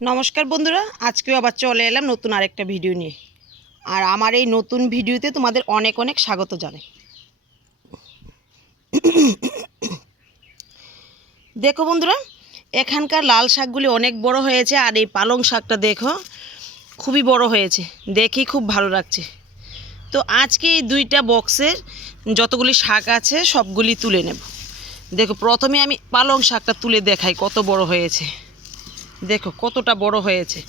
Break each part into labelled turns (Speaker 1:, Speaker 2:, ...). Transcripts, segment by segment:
Speaker 1: নমস্কার বন্ধুরা, আজকেও আবার চলে এলাম নতুন আরেকটা ভিডিও নিয়ে। আর আমার এই নতুন ভিডিওতে তোমাদের অনেক অনেক স্বাগত জানাই। দেখো বন্ধুরা, এখানকার লাল শাকগুলি অনেক বড় হয়েছে আর এই পালং শাকটা দেখো, খুবই বড় হয়েছে। দেখেই খুব ভালো লাগছে। তো আজকে এই দুইটা বক্সের যতগুলি শাক আছে, সবগুলি তুলে নেব। দেখো, প্রথমে আমি পালং শাকটা তুলে দেখাই কত বড় হয়েছে। দেখো, কতটা বড় হয়েছে।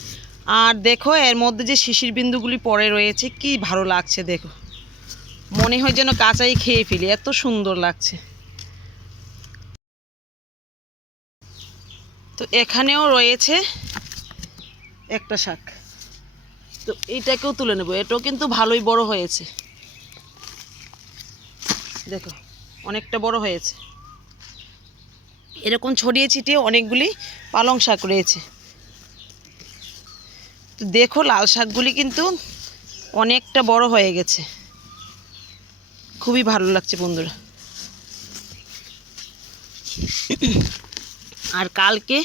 Speaker 1: আর দেখো, এর মধ্যে যে শিশির বিন্দুগুলি পড়ে রয়েছে, কি ভালো লাগছে দেখো। মনে হয় যেন কাঁচাই খেয়ে ফেলি, এত সুন্দর লাগছে। তো এখানেও রয়েছে একটা শাক। তো এইটাকেও তুলে নেব, এটাও কিন্তু ভালোই বড় হয়েছে। দেখো, অনেকটা বড় হয়েছে। এরকম ছড়িয়ে ছিটিয়ে অনেকগুলি পালং শাক রয়েছে। তো দেখো লাল শাকগুলি কিন্তু অনেকটা বড় হয়ে গেছে। খুবই ভালো লাগছে বন্ধুরা। আর কালকে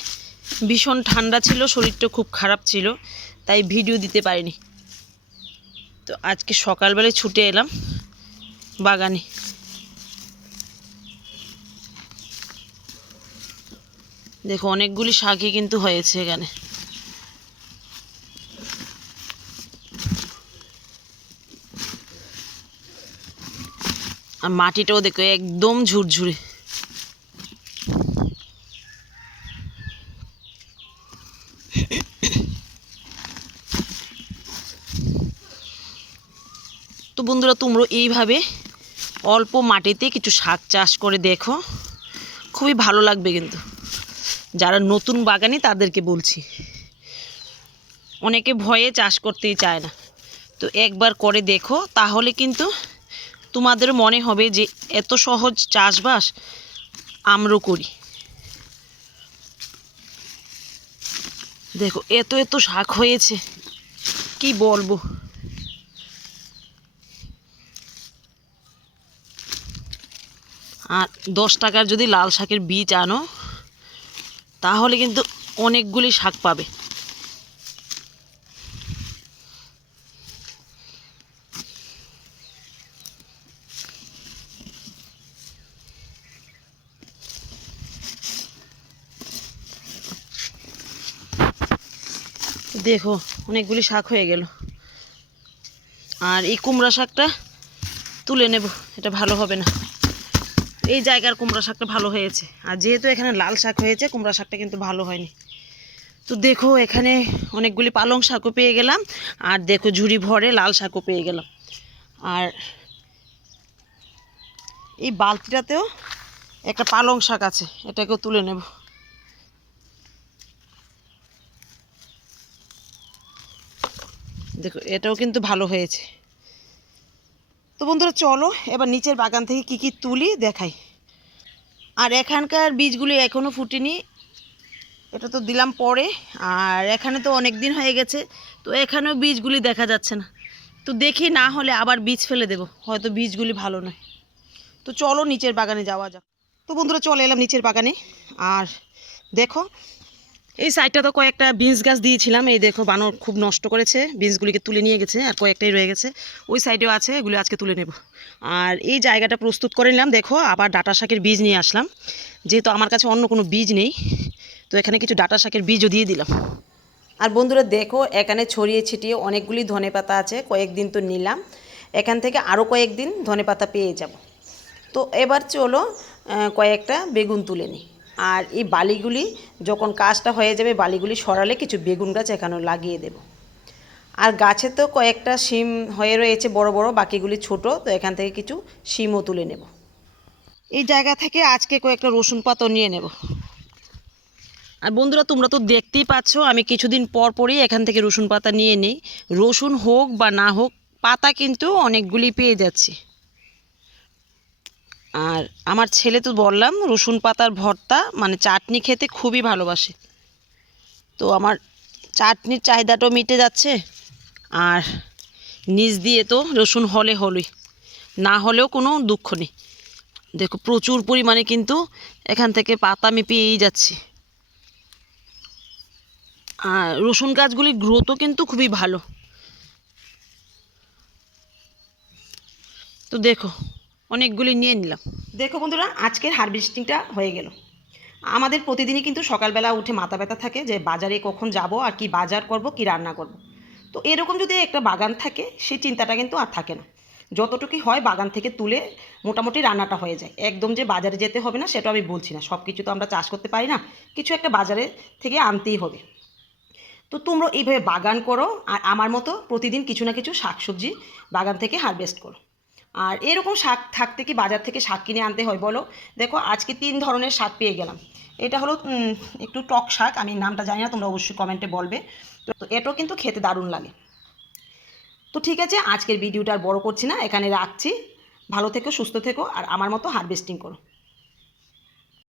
Speaker 1: ভীষণ ঠান্ডা ছিল, শরীরটা খুব খারাপ ছিল, তাই ভিডিও দিতে পারিনি। তো আজকে সকালবেলায় ছুটে এলাম বাগানে। দেখো, অনেকগুলি শাকই কিন্তু হয়েছে এখানে। আর মাটিটাও দেখো, একদম ঝুরঝুরে। তো বন্ধুরা, তোমরা এইভাবে অল্প মাটিতে কিছু শাক চাষ করে দেখো। খুবই ভালো লাগবে কিন্তু। যারা নতুন বাগানি তাদেরকে বলছি। অনেকে ভয়ে চাষ করতেই চায় না। তো একবার করে দেখো, তাহলে কিন্তু তোমাদের মনে হবে যে এত সহজ চাষবাস আমরাও করি। দেখো, এত এত শাক হয়েছে, কি বলব? আর দশ টাকার যদি লাল শাকের বীজ আনো তাহলে কিন্তু অনেকগুলি শাক পাবে। দেখো, অনেকগুলি শাক হয়ে গেল। আর এই কুমড়া শাকটা তুলে নেব, এটা ভালো হবে না। এই জায়গার কুমড়া শাকটা ভালো হয়েছে। আর যেহেতু এখানে লাল শাক হয়েছে, কুমড়া শাকটা কিন্তু ভালো হয়নি। তো দেখো, এখানে অনেকগুলি পালং শাকও পেয়ে গেলাম, আর দেখো ঝুড়ি ভরে লাল শাকও পেয়ে গেলাম। আর এই বালতিটাতেও একটা পালং শাক আছে, এটাকেও তুলে নেব। দেখো, এটাও কিন্তু ভালো হয়েছে। তো বন্ধুরা, চলো এবার নিচের বাগান থেকে কি কি তুলি দেখাই। আর এখানকার বীজগুলি এখনও ফুটেনি, এটা তো দিলাম পরে। আর এখানে তো অনেক দিন হয়ে গেছে, তো এখানেও বীজগুলি দেখা যাচ্ছে না। তো দেখি না হলে আবার বীজ ফেলে দেব, হয়তো বীজগুলি ভালো নয়। তো চলো নিচের বাগানে যাওয়া যাক। তো বন্ধুরা, চলে এলাম নিচের বাগানে। আর দেখো এই সাইডটা তো কয়েকটা বিনস গাছ দিয়েছিলাম। এই দেখো, বানর খুব নষ্ট করেছে। বিনসগুলিকে তুলে নিয়ে গেছে, আর কয়েকটাই রয়ে গেছে। ওই সাইডেও আছে, এগুলো আজকে তুলে নেব। আর এই জায়গাটা প্রস্তুত করে নিলাম। দেখো, আবার ডাটা শাকের বীজ নিয়ে আসলাম। যেহেতু আমার কাছে অন্য কোনো বীজ নেই, তো এখানে কিছু ডাটা শাকের বীজও দিয়ে দিলাম। আর বন্ধুরা, দেখো, এখানে ছড়িয়ে ছিটিয়ে অনেকগুলি ধনে পাতা আছে। কয়েকদিন তো নিলাম। এখান থেকে আরও কয়েকদিন ধনে পাতা পেয়ে যাব। তো এবার চলো কয়েকটা বেগুন তুলে নিই। আর এই বালিগুলি যখন কাজটা হয়ে যাবে, বালিগুলি সরালে কিছু বেগুন গাছ এখানে লাগিয়ে দেব। আর গাছে তো কয়েকটা শিম হয়ে রয়েছে বড় বড়, বাকিগুলি ছোট, তো এখান থেকে কিছু শিমও তুলে নেব। এই জায়গা থেকে আজকে কয়েকটা রসুন পাতাও নিয়ে নেব। আর বন্ধুরা, তোমরা তো দেখতেই পাচ্ছ, আমি কিছুদিন পর পরই এখান থেকে রসুন পাতা নিয়ে নিই। রসুন হোক বা না হোক, পাতা কিন্তু অনেকগুলি পেয়ে যাচ্ছি। আর আমার ছেলে তো বললাম, রসুন পাতার ভর্তা মানে চাটনি খেতে খুবই ভালোবাসে। তো আমার চাটনির চাহিদাটাও মিটে যাচ্ছে, আর নিচ দিয়ে তো রসুন হলে হলই, না হলেও কোনো দুঃখ নেই। দেখো, প্রচুর পরিমাণে কিন্তু এখান থেকে পাতা আমি পেয়েই যাচ্ছি। আর রসুন গাছগুলির গ্রোথও কিন্তু খুবই ভালো। তো দেখো অনেকগুলি নিয়ে নিলাম। দেখো বন্ধুরা, আজকের হারভেস্টিংটা হয়ে গেল। আমাদের প্রতিদিনই কিন্তু সকালবেলা উঠে মাথা ব্যথা থাকে যে বাজারে কখন যাব আর কি বাজার করব, কি রান্না করব। তো এরকম যদি একটা বাগান থাকে, সেই চিন্তাটা কিন্তু আর থাকে না। যতটুকুই হয় বাগান থেকে তুলে মোটামুটি রান্নাটা হয়ে যায়। একদম যে বাজারে যেতে হবে না, সেটা আমি বলছি না। সব কিছু তো আমরা চাষ করতে পারি না, কিছু একটা বাজারে থেকে আনতেই হবে। তো তোমরা এইভাবে বাগান করো, আর আমার মতো প্রতিদিন কিছু না কিছু শাকসবজি বাগান থেকে হারভেস্ট করো। আর এরকম শাক থাকতে কি বাজার থেকে শাক কিনে আনতে হয় বলো? দেখো, আজকে তিন ধরনের শাক পেয়ে গেলাম। এটা হলো একটু টক শাক, আমি নামটা জানি না, তোমরা অবশ্যই কমেন্টে বলবে। তো এটাও কিন্তু খেতে দারুণ লাগে। তো ঠিক আছে, আজকের ভিডিওটা আর বড়ো করছি না, এখানে রাখছি। ভালো থেকো, সুস্থ থেকো, আর আমার মতো হারভেস্টিং করো।